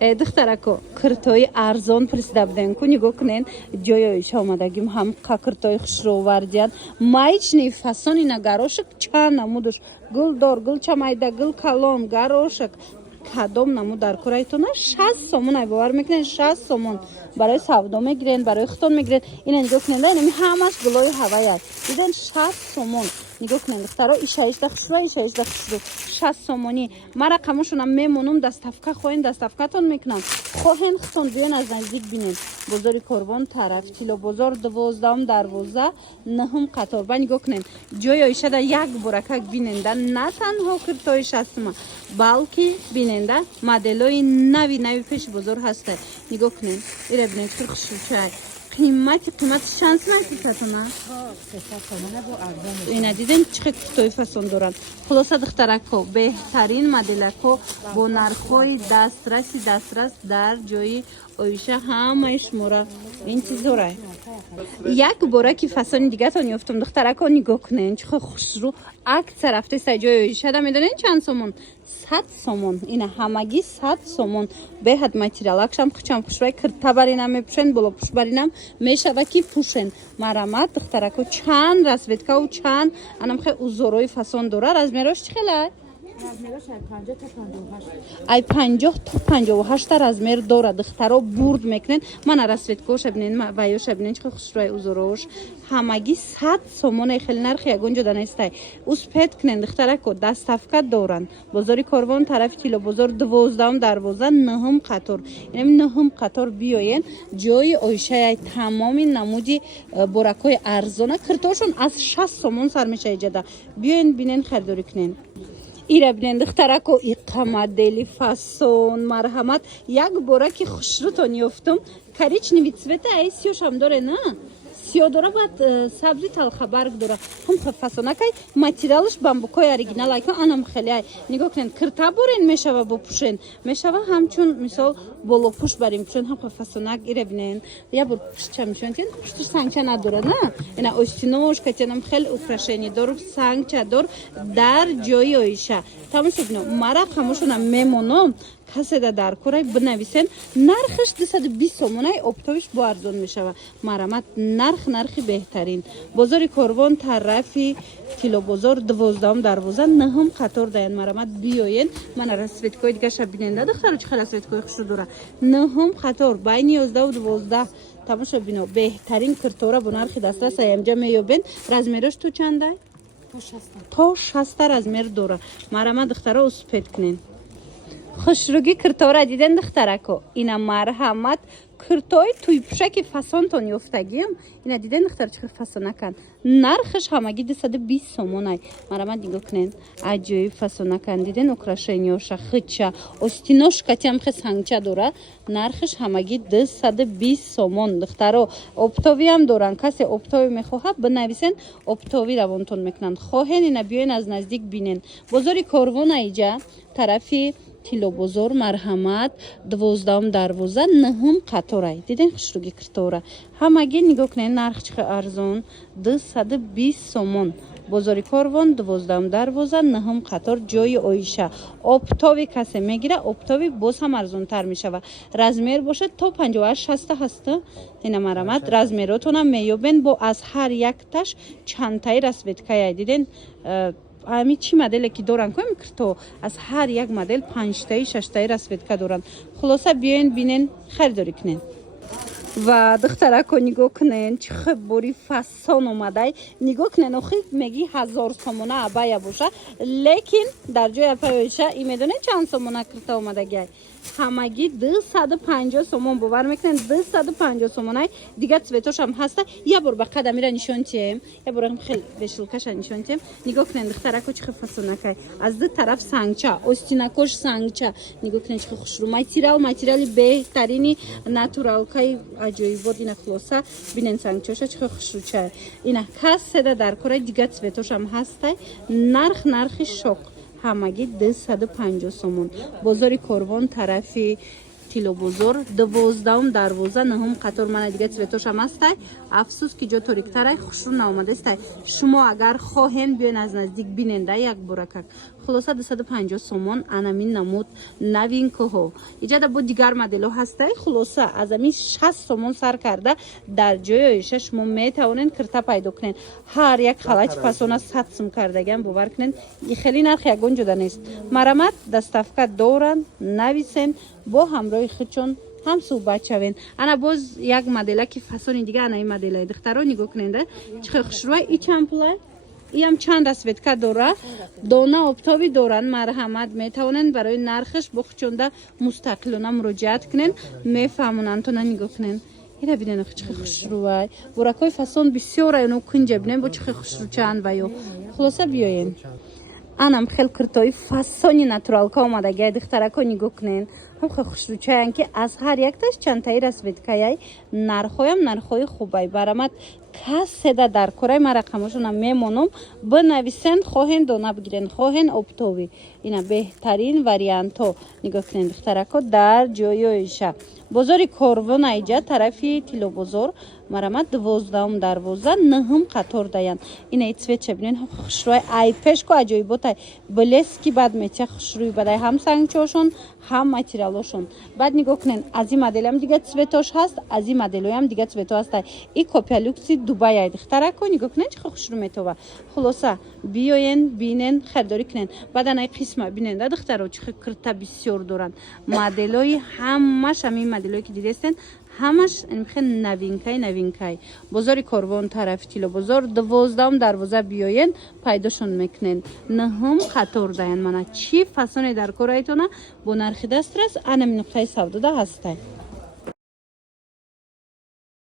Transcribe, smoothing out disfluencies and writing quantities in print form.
духтарако киртои арзон присида будем ку нигоҳ кунен ҷойоиш омадагим ҳамқа киртои хушровардиан маични фасони на горошек чанд намудуш гулдор гулчамайда гул калон горошек кадом намуд дар курайтона 60 сомон ай бовар мекунен 60 сомон барои савдо мегирен барои хитон мегирен ина нигоҳ кунен ин ҳамаш гулои ҳавай аст диден 60 сомон нигоҳ кунен духтаро ишаишда хушро 60 сомонӣ ма рақамашонам мемонум дастафка хоҳен дастафкатон мекунам хоҳен хитон биён аз наздик бинен бозори корвон тараф тило бозор 12 дарвоза 9 қатор ба нигоҳ кунен ҷои оишада як боракак биненда на танҳо киртои 60 балки биненда моделои нави пеши бозор ҳаста нигоҳ кунен ира бинен чӣ хушручай қимати шанс накисатона ина диден чӣ киртои фасон доранд хулоса духтарако беҳтарин моделако бо нархҳои дастрас дар ҷои оиша ҳамаи шумора интизорай як бораки фасони дигатон ёфтум духтарако нигоҳ кунен чӣ хушру акция рафтаиста ҷои оишада медонен чанд сомон 100 сомон ина ҳамагӣ 100 сомон беҳад материал акшам хучам хушрай кирта баринам мепӯшен боло пуш баринам мешава ки пӯшен марамат духтарако чанд расветкаву чанд анамхе узорои фасон дора размерош чӣ хелай ай 50 то 58 размер дора духтаро бурд мекунен мана расветкоша бинен ваёша бинен чӣ хушрӯи узорош ҳамагӣ 100 сомон хеле нархи ягон ҷода нестай успед кунен духтарако дастафка доранд бозори корвон тарафи тило бозор 12 дарвоза 9 қатор ин 9 қатор биёен ҷои оишаи тамоми намуди боракои арзона киртошон аз 60 сомон сар мешаи ҷада биёен бинен харидорӣ кунен ира бинен духтарако иқа модели фасон марҳамат як бораки хушрутон ёфтум коричневый цвета ай сиёшам доре на сиё дора баъд сабзи талхабарг дора ҳам фасонакай материалш бамбукои оригинал айка анам хеле ай нигоҳ кунен кирта борен мешава бопӯшен мешава ҳамчун мисол болопӯш барем пӯшен ҳам фасонак ира бинен я бор пушча мешаванд ки пуштуш сангча надора на ина остиношка тянам хеле украшение дор сангча дор дар ҷои оиша тамошо бино мара хамошонам мемоном каседа дар курай бинависен нархаш 220 сомонай оптовиш бо арзон мешава марамат нархи беҳтарин бозори корвон тарафи тило бозор 12 дарвоза 9 қатор даян марамат биёен мана расветкои дигаша биненда духтаро чӣ хел расветкои хушрӯ дора 9 қатор байни 11 ва 12 тамошо бино беҳтарин киртора бо нархи дастрас аямҷа меёбен размерош ту чандай то 60 размер дора марамат духтаро успед кунен хушруги киртора диден духтарако ина марҳамат киртои туйпӯшаки фасонтон ёфтагиам ина диден духтар чӣ фасонакан нархаш ҳамагӣ 220 сомонай марамат нигоҳ кунен аҷоиб фасонакан диден украшенияша хитча остиношкатиам хе сангча дора нархаш ҳамагӣ 220 сомон духтаро оптовиам доранд касе оптови мехоҳад бинависен оптови равонтон мекунанд хоҳен ина биёен аз наздик бинен бозори корвон айҷа тарафи тило бозор марҳамат 12 дарвоза 9 қаторай диден хушруги киртора ҳамагӣ нигоҳ кунен нарх чӣ арзон 220 сомон бозори корвон 12 дарвоза 9 қатор ҷои оиша оптови касе мегира оптови боз ҳам арзонтар мешава размер бошад то 58-60 ҳаста ина марамат размеротонам меёбен бо аз ҳар якташ чандтаи расветкая диден ами чӣ моделе ки доранд кӯ микрто аз ҳар як модел 5таи 6таи расветка доранд хулоса биёен бинен харидорӣ кунен ва духтарако нигоҳ кунен чӣ бори фасон омадай нигоҳ кунен охи меги 1000 сомона абая боша лекин дар ҷои апаёиша и медонед чанд сомона кирта омадагиай ҳамагӣ 250 сомон бовар мекунен 250 сомонай дига цветошам ҳаста я бор ба қадамира нишон тием я бор хел бешилкаша нишон тием нигоҳ кунен духтарако чӣ фасонакай аз ду тараф сангча остинакош сангча нигоҳ кунен чӣ хушрӯ материали беҳтарини натуралкаи аҷоибот ина хулоса бинен сангчоша чӣ хушрӯча ина каседа дар кора дига цветошам ҳастай нархи шок ҳамагӣ 250 сомон бозори корвон тарафи тило бозор 12 дарвоза 9 қатор мана дига цветошам ҳастай афсус ки ҷо ториктарай хушрӯ наомадастай шумо агар хоҳен биён аз наздик биненда як боракак خلاصه 250 سومون انامین نمود نوینکو ها ایجاد با دیگر مدل ها هسته خلاصه از امی 60 سومون سر کرده در جایش شما میتونین کرتا پیدا کنین هر یک خلاچ فسون 100 سوم کردگان باور کنین این خیلی نرخ یگون جدا نیست مرامت دستافکا دورن نویسین با همراه خودشون هم صحبت شوین انا باز یک مدل که فسون دیگه انا این مدل دخترا نگاه کنین چه خوشروی ای چمپله یم چند رسویدکا داره دانه آبتابی دارن مرحمت میتونن برای نرخش بخچونده مستقلانه مراجعت کنین میفهمونن تو نگاه کنین اینا ببینن چه خوشروی براکای فسون بسیار اینو کنج ببینن با چه خوشرو چند و یو خلاصه بیاین انم خیلی کرتای فسونی ناتورال کا اومدگی دخترکا نگاه کنین هم خوشرو چند که از هر یک تاش چند تایی رسویدکای نرخویم نرخوی خوبای برامت کسی در کره ما رقمشون هم میمونم بنویسن خواهند دانه بگیرن خواهند آبتابی اینا بهترین وریانت ها نگاه کنین دخترکا در جایشه بازار کاروان ایجا طرفی تیلو بازار مرامت 12 دروازه نهم قطار داین اینا ایتسویت چه بینین خوشروی ای پشکو عجایبات بلسکی بعد میچه خوشروی بدای هم سنگچاشون هم ماتریالاشون بعد نگاه کنین از این مدل هم دیگه سویتاش هست از این مدل هم دیگه سویتا هست این کپیا لوکسی دوبای دخترکو نگاه کنین چه خوشرو میتوه خلاصه بیاین بینن خریداری کنین بعد این قسمه بینن دخترها چه کرتا بسیار دارن مدلای همش همین مدلایی که دیدین همش خیلی نوینکای بازار کاروان طرف تیلو بازار 12 دروازه بیاین پیداشون میکنین نهم قطار داین منه چی فسونه در کارایتونه با نرخ دسترس انا نقطه سودا هسته